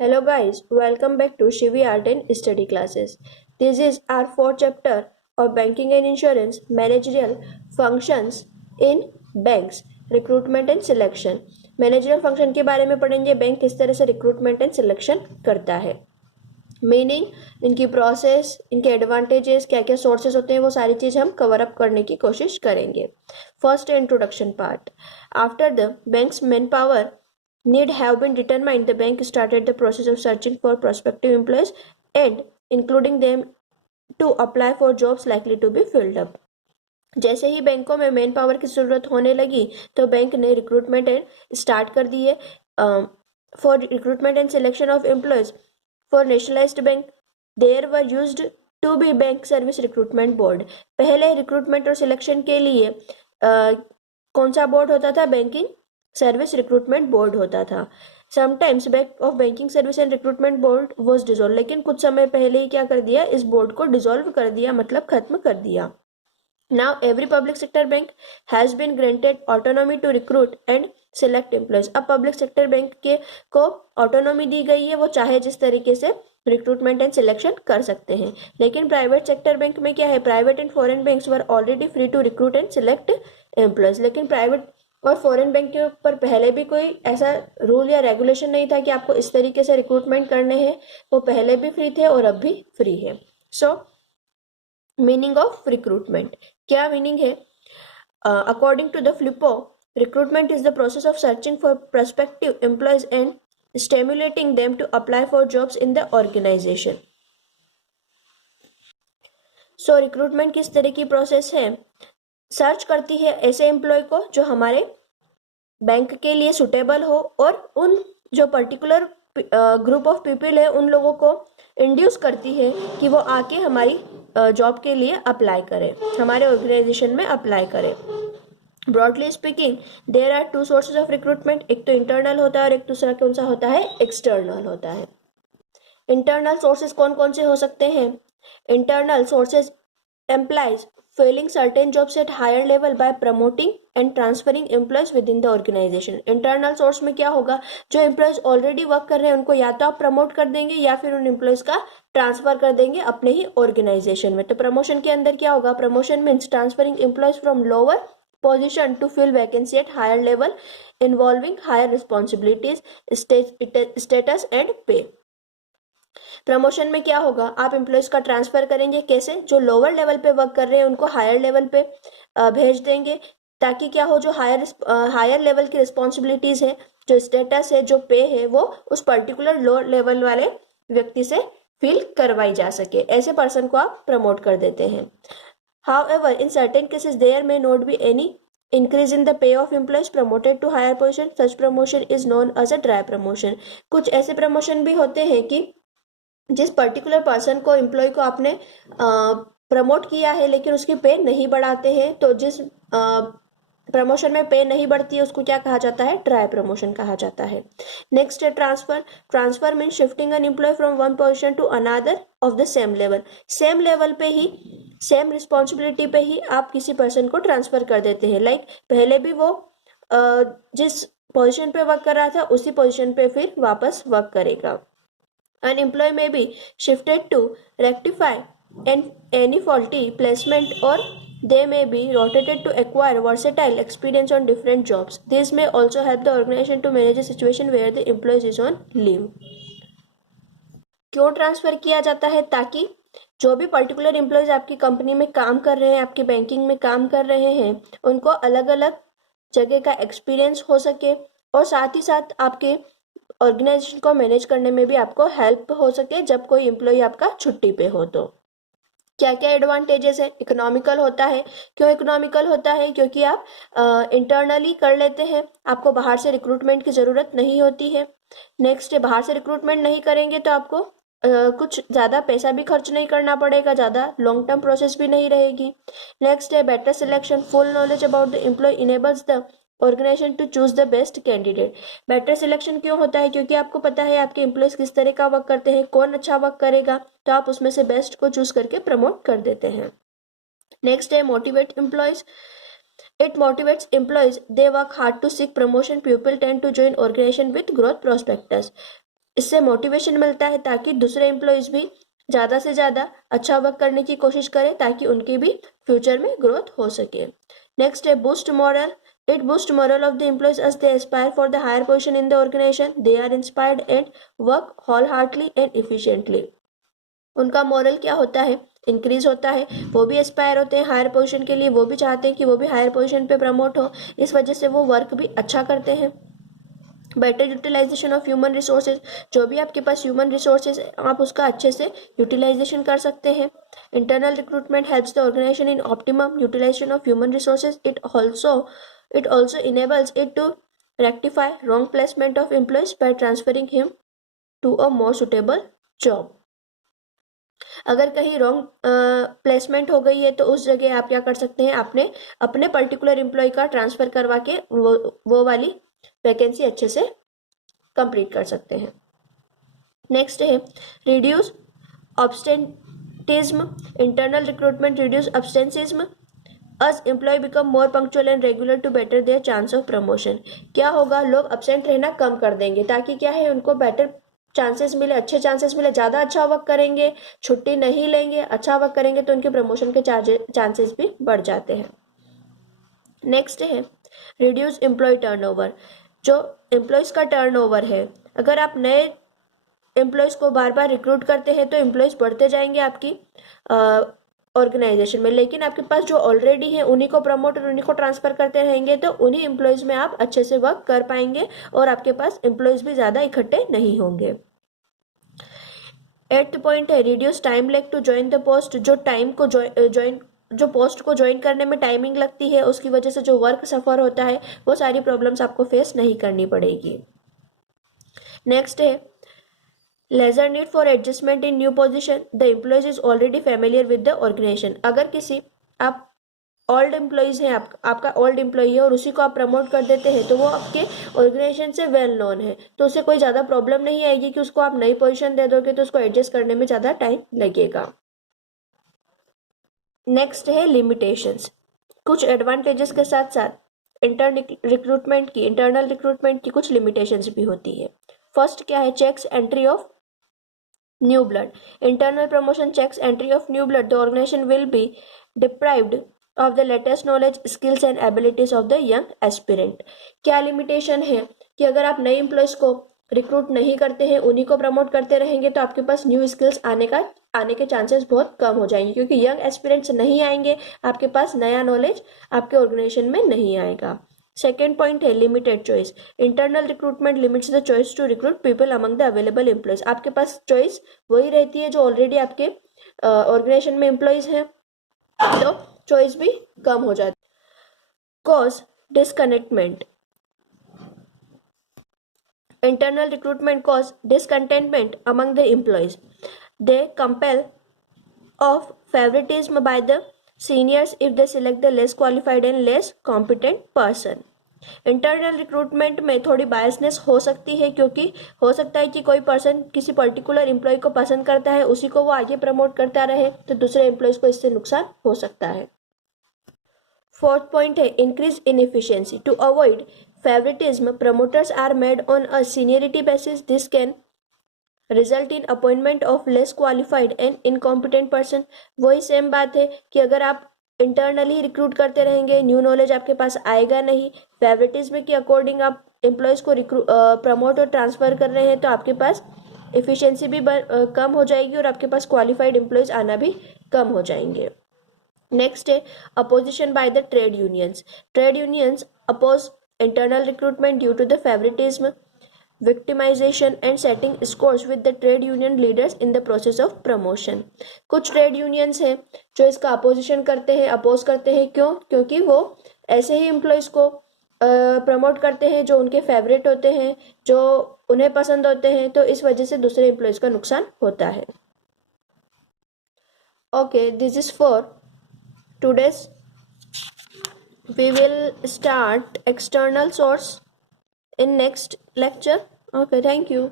Hello guys, welcome back to Shivi Art and Study Classes. This is our fourth chapter of Banking and Insurance Managerial Functions in Banks, Recruitment and Selection. Managerial function के बारे में पढ़ेंगे, bank किस तरह से recruitment and selection करता है, meaning, इनकी प्रोसेस, इनके एडवांटेजेस, क्या क्या सोर्सेज होते हैं, वो सारी चीज़ हम कवर अप करने की कोशिश करेंगे. First introduction part. After the banks man power need have been determined, the bank started the process of searching for prospective employees and including them to apply for jobs likely to be filled up. जैसे ही बैंकों में man power की ज़रूरत होने लगी तो bank ने recruitment and start कर दिए for recruitment and selection of employees for nationalised bank. There were used to be bank service recruitment board. पहले रिक्रूटमेंट और सिलेक्शन के लिए कौन सा बोर्ड होता था? बैंकिंग सर्विस रिक्रूटमेंट बोर्ड होता था. Sometimes bank of banking service and recruitment board was dissolve. लेकिन कुछ समय पहले ही क्या कर दिया? इस बोर्ड को डिजोल्व कर दिया, मतलब खत्म कर दिया. Now every public sector bank has been granted autonomy to recruit and select employees. अब पब्लिक सेक्टर बैंक के को ऑटोनॉमी दी गई है, वो चाहे जिस तरीके से रिक्रूटमेंट एंड सिलेक्शन कर सकते हैं. लेकिन प्राइवेट सेक्टर बैंक में क्या है? Private and foreign banks were already free to recruit and select employees. लेकिन प्राइवेट और फॉरेन बैंक के ऊपर पहले भी कोई ऐसा रूल या रेगुलेशन नहीं था कि आपको इस तरीके से रिक्रूटमेंट करने हैं. वो पहले भी फ्री थे और अब भी फ्री है. सो मीनिंग ऑफ रिक्रूटमेंट, क्या मीनिंग है? According to the Flippo, recruitment is the process of searching for prospective employees and stimulating them to apply for jobs in the organisation. So recruitment किस तरह की process है? Search करती है ऐसे employ को जो हमारे बैंक के लिए सुटेबल हो और उन जो पर्टिकुलर ग्रुप ऑफ पीपल है उन लोगों को इंड्यूस करती है कि वो आके हमारी जॉब के लिए अप्लाई करें, हमारे ऑर्गेनाइजेशन में अप्लाई करें. Broadly speaking there are two sources of recruitment. एक तो इंटरनल होता है और एक दूसरा कौन सा होता है? एक्सटर्नल होता है. इंटरनल सोर्सेज कौन कौन से हो सकते हैं? Internal sources employees filling certain jobs at higher level by promoting and transferring employees within the organization. Internal source में क्या होगा? जो एम्प्लॉयज ऑलरेडी वर्क कर रहे हैं उनको या तो आप प्रमोट कर देंगे या फिर उन एम्प्लॉयज का ट्रांसफर कर देंगे अपने ही ऑर्गेनाइजेशन में. तो प्रमोशन के अंदर क्या होगा? Promotion means transferring employees from lower position to fill vacancy at higher level involving higher responsibilities, status and pay. Promotion में क्या होगा? आप एम्प्लॉयज का ट्रांसफर करेंगे. कैसे? जो लोअर लेवल पे वर्क कर रहे हैं उनको हायर लेवल पे भेज देंगे, ताकि क्या हो? जो हायर लेवल की रिस्पॉन्सिबिलिटीज है, जो स्टेटस है, जो पे है, वो उस पर्टिकुलर लोअर लेवल वाले व्यक्ति से फिल करवाई जा सके. ऐसे पर्सन को आप प्रमोट कर देते हैं. However, in certain cases, there may not be any increase in the pay of employees promoted to higher position. Such promotion is known as a dry promotion. कुछ ऐसे प्रमोशन भी होते हैं कि जिस पर्टिकुलर पर्सन को, एम्प्लॉय को आपने प्रमोट किया है लेकिन उसकी पे नहीं बढ़ाते हैं, तो जिस प्रमोशन में पे नहीं बढ़ती है उसको क्या कहा जाता है? ड्राई प्रमोशन कहा जाता है. नेक्स्ट है transfer. Transfer mean shifting an employee from one position to another of the same level. Same level पे ही, सेम रिस्पॉन्सिबिलिटी पे ही आप किसी पर्सन को ट्रांसफर कर देते हैं. लाइक पहले भी वो जिस पोजिशन पे वर्क कर रहा था उसी पोजिशन पे फिर वापस वर्क करेगा. An employee may be shifted to rectify any faulty placement, or they may be rotated to acquire versatile experience on different jobs. This may also help the organization to manage a situation where the employee is on leave. क्यों transfer किया जाता है? ताकि जो भी particular employees आपकी company में काम कर रहे हैं, आपकी बैंकिंग में काम कर रहे हैं, उनको अलग अलग जगह का एक्सपीरियंस हो सके और साथ ही साथ आपके ऑर्गेनाइजेशन को मैनेज करने में भी आपको हेल्प हो सके जब कोई एम्प्लॉय आपका छुट्टी पे हो. तो क्या क्या एडवांटेजेस है? इकोनॉमिकल होता है. क्यों इकोनॉमिकल होता है? क्योंकि आप इंटरनली कर लेते हैं, आपको बाहर से रिक्रूटमेंट की ज़रूरत नहीं होती है. नेक्स्ट है, बाहर से रिक्रूटमेंट नहीं करेंगे तो आपको कुछ ज़्यादा पैसा भी खर्च नहीं करना पड़ेगा, ज़्यादा लॉन्ग टर्म प्रोसेस भी नहीं रहेगी. नेक्स्ट है better selection. Full knowledge about the employee enables the organisation to choose the best candidate. Better selection क्यों होता है? क्योंकि आपको पता है आपके एम्प्लॉयज किस तरह का वर्क करते हैं, कौन अच्छा वर्क करेगा, तो आप उसमें से बेस्ट को चूज करके प्रमोट कर देते हैं. नेक्स्ट है motivate employees. It motivates employees. They work hard to seek promotion. People tend to join organization with growth prospectus. इससे मोटिवेशन मिलता है ताकि दूसरे एम्प्लॉयज भी ज़्यादा से ज़्यादा अच्छा वर्क करने की कोशिश करें ताकि उनकी भी फ्यूचर में ग्रोथ हो सके। नेक्स्ट है boost morale. It boost morale of the employees as they aspire for the higher position in the organisation. They are inspired and work wholeheartedly and efficiently. उनका मॉरल क्या होता है, increase होता है, वो भी एस्पायर होते हैं हायर पोजीशन के लिए, वो भी चाहते हैं कि वो भी हायर पोजीशन पे प्रमोट हो, इस वजह से वो वर्क भी अच्छा करते हैं। Better utilisation of human resources, जो भी आपके पास ह्यूमन रिसोर्सेज आप उसका अच्छे से यूटिलाइजेशन कर सकते हैं। Internal recruitment helps the organisation in optimum utilisation of human resources. It also enables it to rectify wrong placement of employees by transferring him to a more suitable job. अगर कहीं wrong placement हो गई है तो उस जगह आप क्या कर सकते हैं, आपने अपने पर्टिकुलर एम्प्लॉय का ट्रांसफर करवा के वो वाली वैकेंसी अच्छे से कंप्लीट कर सकते हैं। नेक्स्ट है reduce absenteeism. Internal recruitment reduce absenteeism as employee become more punctual and regular to better their chance of promotion। क्या होगा, लोग absent रहना कम कर देंगे ताकि क्या है उनको बेटर चांसेस मिले, अच्छे चांसेस मिले, ज़्यादा अच्छा वर्क करेंगे, छुट्टी नहीं लेंगे, अच्छा वर्क करेंगे तो उनके प्रमोशन के चांसेस भी बढ़ जाते हैं। नेक्स्ट है रिड्यूस एम्प्लॉय टर्नओवर। जो एम्प्लॉयज़ का टर्नओवर है, अगर आप नए एम्प्लॉयज़ को बार बार रिक्रूट करते हैं तो एम्प्लॉयज़ बढ़ते जाएंगे आपकी ऑर्गेनाइजेशन में, लेकिन आपके पास जो ऑलरेडी है उन्हीं को प्रमोट और उन्हीं को ट्रांसफर करते रहेंगे तो उन्हीं एम्प्लॉयज़ में आप अच्छे से वर्क कर पाएंगे और आपके पास एम्प्लॉयज़ भी ज़्यादा इकट्ठे नहीं होंगे। 8th पॉइंट है reduce time lag to join the post. जो पोस्ट को ज्वाइन करने में टाइमिंग लगती है उसकी वजह से जो वर्क सफ़र होता है वो सारी प्रॉब्लम्स आपको फेस नहीं करनी पड़ेगी। नेक्स्ट है lesser need for adjustment in new position. The employees is already familiar with the organisation. अगर किसी आप ओल्ड एम्प्लॉयज हैं, आपका ओल्ड एम्प्लॉय है और उसी को आप प्रमोट कर देते हैं तो वो आपके ऑर्गेनाइजेशन से वेल नोन है तो उसे कोई ज़्यादा प्रॉब्लम नहीं आएगी कि उसको आप नई पोजीशन दे दोगे तो उसको एडजस्ट करने में ज़्यादा टाइम लगेगा। नेक्स्ट है लिमिटेशंस। कुछ एडवांटेजेस के साथ साथ इंटरनल रिक्रूटमेंट की कुछ लिमिटेशंस भी होती है। फर्स्ट क्या है, checks entry of new blood. Internal promotion checks entry of new blood. The organisation will be deprived of the latest knowledge, skills and abilities of the young aspirant. क्या limitation है कि अगर आप नए एम्प्लॉयज को recruit नहीं करते हैं, उन्हीं को प्रमोट करते रहेंगे तो आपके पास न्यू स्किल्स आने के चांसेस बहुत कम हो जाएंगे क्योंकि यंग एस्पिरेंट्स नहीं आएंगे, आपके पास नया नॉलेज आपके ऑर्गेनाइजेशन में नहीं आएगा। सेकेंड पॉइंट है limited choice. Internal recruitment limits the choice to recruit people among the available employees. आपके पास चॉइस वही रहती है जो ऑलरेडी आपके ऑर्गेनाइजेशन में एम्प्लॉयज हैं तो चॉइस भी कम हो जाती है। Cause डिसकनेक्टमेंट। Internal recruitment cause discontentment among the employees. They compel of favoritism by the seniors if they select the less qualified and less competent person. Internal recruitment में थोड़ी बायसनेस हो सकती है क्योंकि हो सकता है कि कोई पर्सन किसी पर्टिकुलर एम्प्लॉय को पसंद करता है, उसी को वो आगे प्रमोट करता रहे तो दूसरे एम्प्लॉयज को इससे नुकसान हो सकता है। फोर्थ पॉइंट है increase inefficiency. To avoid favoritism, promoters are made on a seniority basis. This can result in appointment of less qualified and incompetent person. वही सेम बात है कि अगर आप इंटरनली रिक्रूट करते रहेंगे, न्यू नॉलेज आपके पास आएगा नहीं, फेवरेटिज्म के अकॉर्डिंग आप एम्प्लॉयज़ को प्रमोट और ट्रांसफ़र कर रहे हैं तो आपके पास एफिशिएंसी भी कम हो जाएगी और आपके पास क्वालिफाइड एम्प्लॉयज़ आना भी कम हो जाएंगे। नेक्स्ट है opposition by the trade unions. Trade unions oppose internal recruitment due to the favoritism, victimization and setting scores with the trade union leaders in the process of promotion. कुछ trade unions हैं जो इसका opposition करते हैं, oppose करते हैं। क्यों? क्योंकि वो ऐसे ही एम्प्लॉयज़ को प्रमोट करते हैं जो उनके फेवरेट होते हैं, जो उन्हें पसंद होते हैं, तो इस वजह से दूसरे एम्प्लॉयज़ का नुकसान होता है। Okay, this is for today's. We will start external source in next lecture. Okay, thank you.